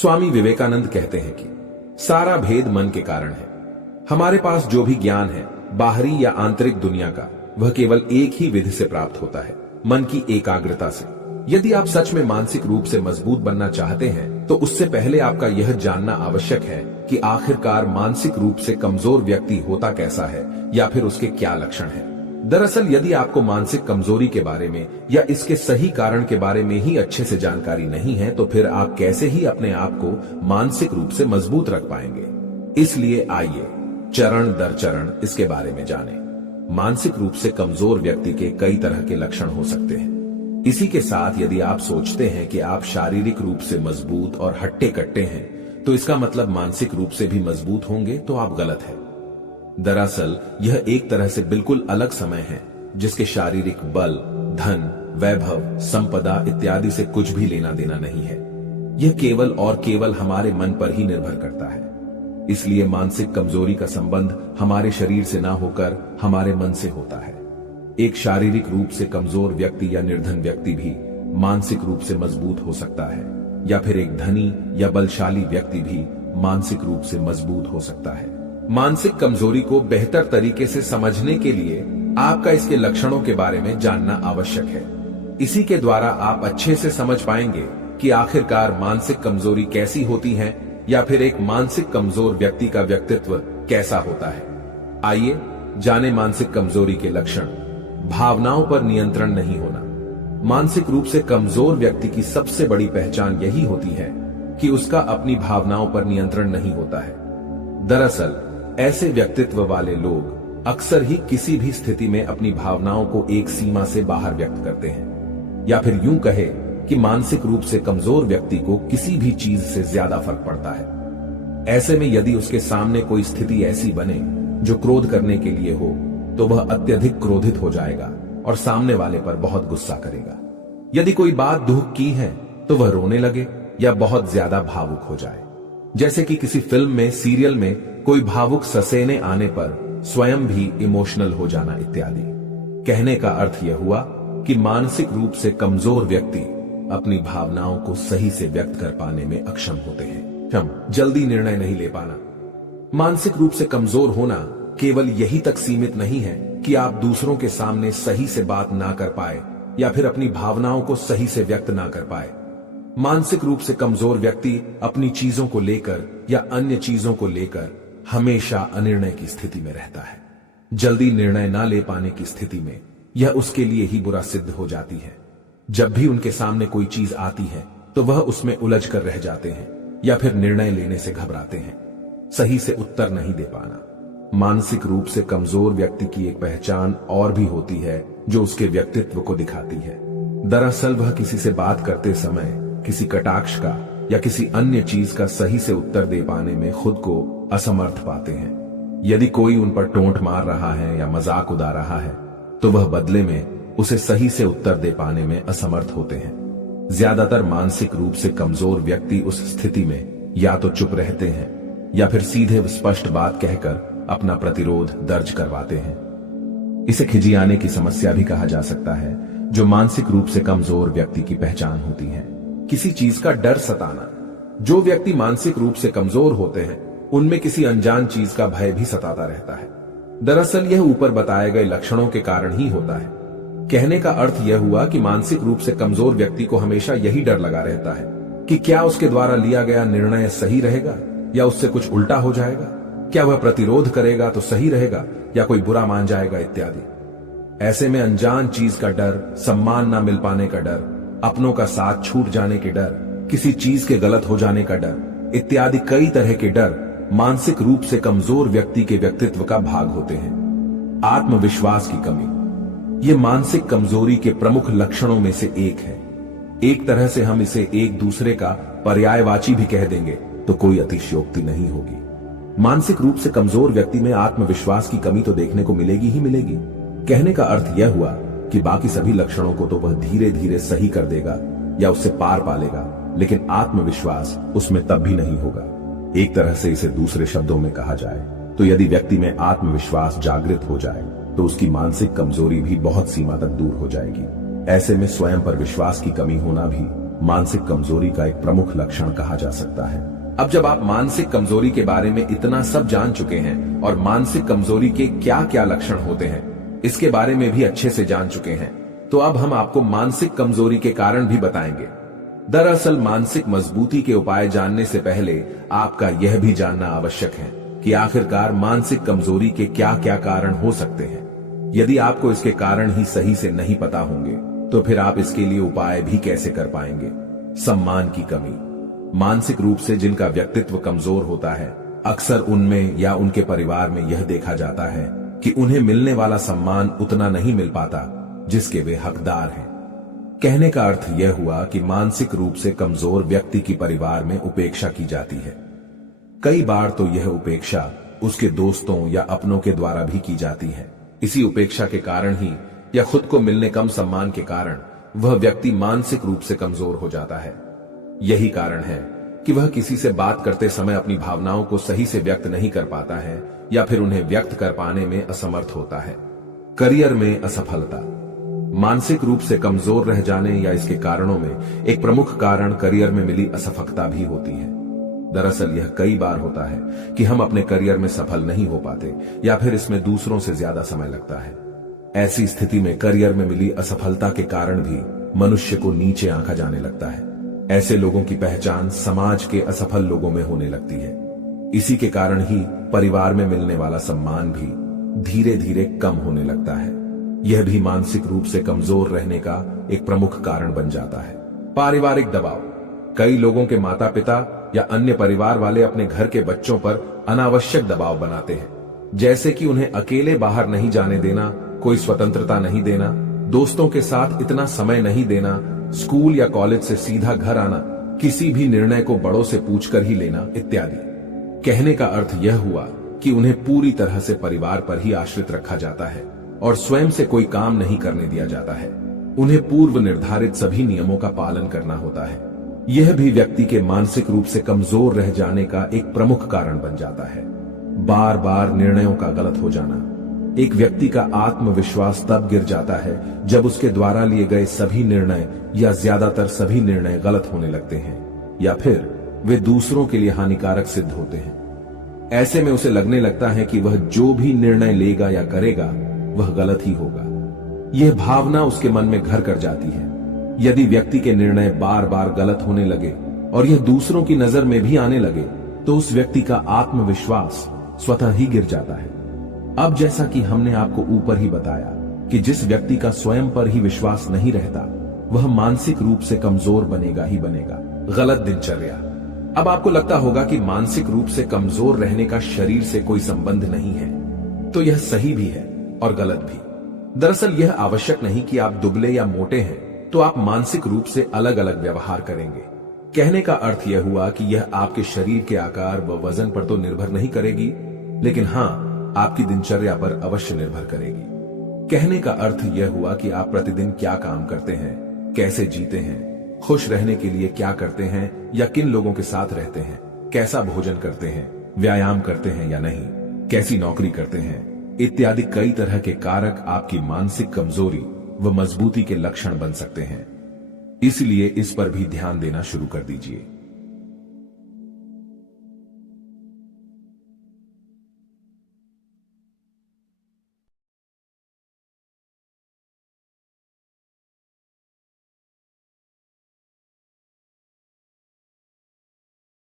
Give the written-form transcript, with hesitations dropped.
स्वामी विवेकानंद कहते हैं कि सारा भेद मन के कारण है। हमारे पास जो भी ज्ञान है, बाहरी या आंतरिक दुनिया का, वह केवल एक ही विधि से प्राप्त होता है, मन की एकाग्रता से। यदि आप सच में मानसिक रूप से मजबूत बनना चाहते हैं, तो उससे पहले आपका यह जानना आवश्यक है कि आखिरकार मानसिक रूप से कमजोर व्यक्ति होता कैसा है या फिर उसके क्या लक्षण हैं। दरअसल यदि आपको मानसिक कमजोरी के बारे में या इसके सही कारण के बारे में ही अच्छे से जानकारी नहीं है, तो फिर आप कैसे ही अपने आप को मानसिक रूप से मजबूत रख पाएंगे। इसलिए आइए चरण दर चरण इसके बारे में जानें। मानसिक रूप से कमजोर व्यक्ति के कई तरह के लक्षण हो सकते हैं। इसी के साथ यदि आप सोचते हैं कि आप शारीरिक रूप से मजबूत और हट्टे कट्टे हैं, तो इसका मतलब मानसिक रूप से भी मजबूत होंगे, तो आप गलत हैं। दरअसल यह एक तरह से बिल्कुल अलग समय है जिसके शारीरिक बल, धन, वैभव, संपदा इत्यादि से कुछ भी लेना देना नहीं है। यह केवल और केवल हमारे मन पर ही निर्भर करता है। इसलिए मानसिक कमजोरी का संबंध हमारे शरीर से ना होकर हमारे मन से होता है। एक शारीरिक रूप से कमजोर व्यक्ति या निर्धन व्यक्ति भी मानसिक रूप से मजबूत हो सकता है, या फिर एक धनी या बलशाली व्यक्ति भी मानसिक रूप से मजबूत हो सकता है। मानसिक कमजोरी को बेहतर तरीके से समझने के लिए आपका इसके लक्षणों के बारे में जानना आवश्यक है। इसी के द्वारा आप अच्छे से समझ पाएंगे कि आखिरकार मानसिक कमजोरी कैसी होती है, या फिर एक मानसिक कमजोर व्यक्ति का व्यक्तित्व कैसा होता है। आइए जाने मानसिक कमजोरी के लक्षण। भावनाओं पर नियंत्रण नहीं होना। मानसिक रूप से कमजोर व्यक्ति की सबसे बड़ी पहचान यही होती है कि उसका अपनी भावनाओं पर नियंत्रण नहीं होता है। दरअसल ऐसे व्यक्तित्व वाले लोग अक्सर ही किसी भी स्थिति में अपनी भावनाओं को एक सीमा से बाहर व्यक्त करते हैं, या फिर यूं कहे कि मानसिक रूप से कमजोर व्यक्ति को किसी भी चीज से ज्यादा फर्क पड़ता है। ऐसे में यदि उसके सामने कोई स्थिति ऐसी बने जो क्रोध करने के लिए हो, तो वह अत्यधिक क्रोधित हो जाएगा और सामने वाले पर बहुत गुस्सा करेगा। यदि कोई बात दुख की है तो वह रोने लगे या बहुत ज्यादा भावुक हो जाए। जैसे कि किसी फिल्म में, सीरियल में कोई भावुक ससेने आने पर स्वयं भी इमोशनल हो जाना इत्यादि। कहने का अर्थ यह हुआ कि मानसिक रूप से कमजोर व्यक्ति अपनी भावनाओं को सही से व्यक्त कर पाने में अक्षम होते हैं। जल्दी निर्णय नहीं ले पाना। मानसिक रूप से कमजोर होना केवल यही तक सीमित नहीं है कि आप दूसरों के सामने सही से बात ना कर पाए या फिर अपनी भावनाओं को सही से व्यक्त ना कर पाए। मानसिक रूप से कमजोर व्यक्ति अपनी चीजों को लेकर या अन्य चीजों को लेकर हमेशा अनिर्णय की स्थिति में रहता है। जल्दी निर्णय ना ले पाने की स्थिति में यह उसके लिए ही बुरा सिद्ध हो जाती है। जब भी उनके सामने कोई चीज आती है तो वह उसमें उलझ कर रह जाते हैं या फिर निर्णय लेने से घबराते हैं। सही से उत्तर नहीं दे पाना। मानसिक रूप से कमजोर व्यक्ति की एक पहचान और भी होती है जो उसके व्यक्तित्व को दिखाती है। दरअसल वह किसी से बात करते समय किसी कटाक्ष का या किसी अन्य चीज का सही से उत्तर दे पाने में खुद को असमर्थ पाते हैं। यदि कोई उन पर टोंट मार रहा है या मजाक उड़ा रहा है, तो वह बदले में उसे सही से उत्तर दे पाने में असमर्थ होते हैं। ज्यादातर मानसिक रूप से कमजोर व्यक्ति उस स्थिति में या तो चुप रहते हैं या फिर सीधे स्पष्ट बात कहकर अपना प्रतिरोध दर्ज करवाते हैं। इसे खिजियाने की समस्या भी कहा जा सकता है, जो मानसिक रूप से कमजोर व्यक्ति की पहचान होती है। किसी चीज का डर सताना। जो व्यक्ति मानसिक रूप से कमजोर होते हैं, उनमें किसी अनजान चीज का भय भी सताता रहता है। दरअसल यह ऊपर बताए गए लक्षणों के कारण ही होता है। कहने का अर्थ यह हुआ कि मानसिक रूप से कमजोर व्यक्ति को हमेशा यही डर लगा रहता है कि क्या उसके द्वारा लिया गया निर्णय सही रहेगा या उससे कुछ उल्टा हो जाएगा, क्या वह प्रतिरोध करेगा तो सही रहेगा या कोई बुरा मान जाएगा इत्यादि। ऐसे में अनजान चीज का डर, सम्मान न मिल पाने का डर, अपनों का साथ छूट जाने के डर, किसी चीज के गलत हो जाने का डर इत्यादि कई तरह के डर मानसिक रूप से कमजोर व्यक्ति के व्यक्तित्व का भाग होते हैं। आत्मविश्वास की कमी। ये मानसिक कमजोरी के प्रमुख लक्षणों में से एक है। एक तरह से हम इसे एक दूसरे का पर्यायवाची भी कह देंगे तो कोई अतिशयोक्ति नहीं होगी। मानसिक रूप से कमजोर व्यक्ति में आत्मविश्वास की कमी तो देखने को मिलेगी ही मिलेगी। कहने का अर्थ यह हुआ कि बाकी सभी लक्षणों को तो वह धीरे धीरे सही कर देगा या उससे पार पा लेगा, लेकिन आत्मविश्वास उसमें तब भी नहीं होगा। एक तरह से इसे दूसरे शब्दों में कहा जाए तो यदि व्यक्ति में आत्मविश्वास जागृत हो जाए तो उसकी मानसिक कमजोरी भी बहुत सीमा तक दूर हो जाएगी। ऐसे में स्वयं पर विश्वास की कमी होना भी मानसिक कमजोरी का एक प्रमुख लक्षण कहा जा सकता है। अब जब आप मानसिक कमजोरी के बारे में इतना सब जान चुके हैं और मानसिक कमजोरी के क्या क्या लक्षण होते हैं इसके बारे में भी अच्छे से जान चुके हैं, तो अब हम आपको मानसिक कमजोरी के कारण भी बताएंगे। दरअसल मानसिक मजबूती के उपाय जानने से पहले आपका यह भी जानना आवश्यक है कि आखिरकार मानसिक कमजोरी के क्या क्या कारण हो सकते हैं। यदि आपको इसके कारण ही सही से नहीं पता होंगे तो फिर आप इसके लिए उपाय भी कैसे कर पाएंगे। सम्मान की कमी। मानसिक रूप से जिनका व्यक्तित्व कमजोर होता है, अक्सर उनमें या उनके परिवार में यह देखा जाता है कि उन्हें मिलने वाला सम्मान उतना नहीं मिल पाता जिसके वे हकदार हैं। कहने का अर्थ यह हुआ कि मानसिक रूप से कमजोर व्यक्ति की परिवार में उपेक्षा की जाती है। कई बार तो यह उपेक्षा उसके दोस्तों या अपनों के द्वारा भी की जाती है। इसी उपेक्षा के कारण ही या खुद को मिलने कम सम्मान के कारण वह व्यक्ति मानसिक रूप से कमजोर हो जाता है। यही कारण है कि वह किसी से बात करते समय अपनी भावनाओं को सही से व्यक्त नहीं कर पाता है या फिर उन्हें व्यक्त कर पाने में असमर्थ होता है। करियर में असफलता। मानसिक रूप से कमजोर रह जाने या इसके कारणों में एक प्रमुख कारण करियर में मिली असफलता भी होती है। दरअसल यह कई बार होता है कि हम अपने करियर में सफल नहीं हो पाते या फिर इसमें दूसरों से ज्यादा समय लगता है। ऐसी स्थिति में करियर में मिली असफलता के कारण भी मनुष्य को नीचे आंका जाने लगता है। ऐसे लोगों की पहचान समाज के असफल लोगों में होने लगती है। इसी के कारण ही परिवार में मिलने वाला सम्मान भी धीरे धीरे कम होने लगता है। यह भी मानसिक रूप से कमजोर रहने का एक प्रमुख कारण बन जाता है। पारिवारिक दबाव। कई लोगों के माता पिता या अन्य परिवार वाले अपने घर के बच्चों पर अनावश्यक दबाव बनाते हैं, जैसे कि उन्हें अकेले बाहर नहीं जाने देना, कोई स्वतंत्रता नहीं देना, दोस्तों के साथ इतना समय नहीं देना, स्कूल या कॉलेज से सीधा घर आना, किसी भी निर्णय को बड़ों से पूछकर ही लेना इत्यादि। कहने का अर्थ यह हुआ कि उन्हें पूरी तरह से परिवार पर ही आश्रित रखा जाता है और स्वयं से कोई काम नहीं करने दिया जाता है। उन्हें पूर्व निर्धारित सभी नियमों का पालन करना होता है। यह भी व्यक्ति के मानसिक रूप से कमजोर रह जाने का एक प्रमुख कारण बन जाता है। बार बार निर्णयों का गलत हो जाना। एक व्यक्ति का आत्मविश्वास तब गिर जाता है जब उसके द्वारा लिए गए सभी निर्णय या ज्यादातर सभी निर्णय गलत होने लगते हैं या फिर वे दूसरों के लिए हानिकारक सिद्ध होते हैं। ऐसे में उसे लगने लगता है कि वह जो भी निर्णय लेगा या करेगा वह गलत ही होगा। यह भावना उसके मन में घर कर जाती है। यदि व्यक्ति के निर्णय बार बार गलत होने लगे और यह दूसरों की नजर में भी आने लगे तो उस व्यक्ति का आत्मविश्वास स्वतः ही गिर जाता है। अब जैसा कि हमने आपको ऊपर ही बताया कि जिस व्यक्ति का स्वयं पर ही विश्वास नहीं रहता वह मानसिक रूप से कमजोर बनेगा ही बनेगा। गलत दिनचर्या। अब आपको लगता होगा कि मानसिक रूप से कमजोर रहने का शरीर से कोई संबंध नहीं है, तो यह सही भी है और गलत भी। दरअसल यह आवश्यक नहीं कि आप दुबले या मोटे हैं तो आप मानसिक रूप से अलग अलग व्यवहार करेंगे। कहने का अर्थ यह हुआ कि यह आपके शरीर के आकार व वजन पर तो निर्भर नहीं करेगी, लेकिन हाँ, आपकी दिनचर्या पर अवश्य निर्भर करेगी। कहने का अर्थ यह हुआ कि आप प्रतिदिन क्या काम करते हैं, कैसे जीते हैं, खुश रहने के लिए क्या करते हैं या किन लोगों के साथ रहते हैं, कैसा भोजन करते हैं, व्यायाम करते हैं या नहीं, कैसी नौकरी करते हैं इत्यादि कई तरह के कारक आपकी मानसिक कमजोरी व मजबूती के लक्षण बन सकते हैं। इसलिए इस पर भी ध्यान देना शुरू कर दीजिए।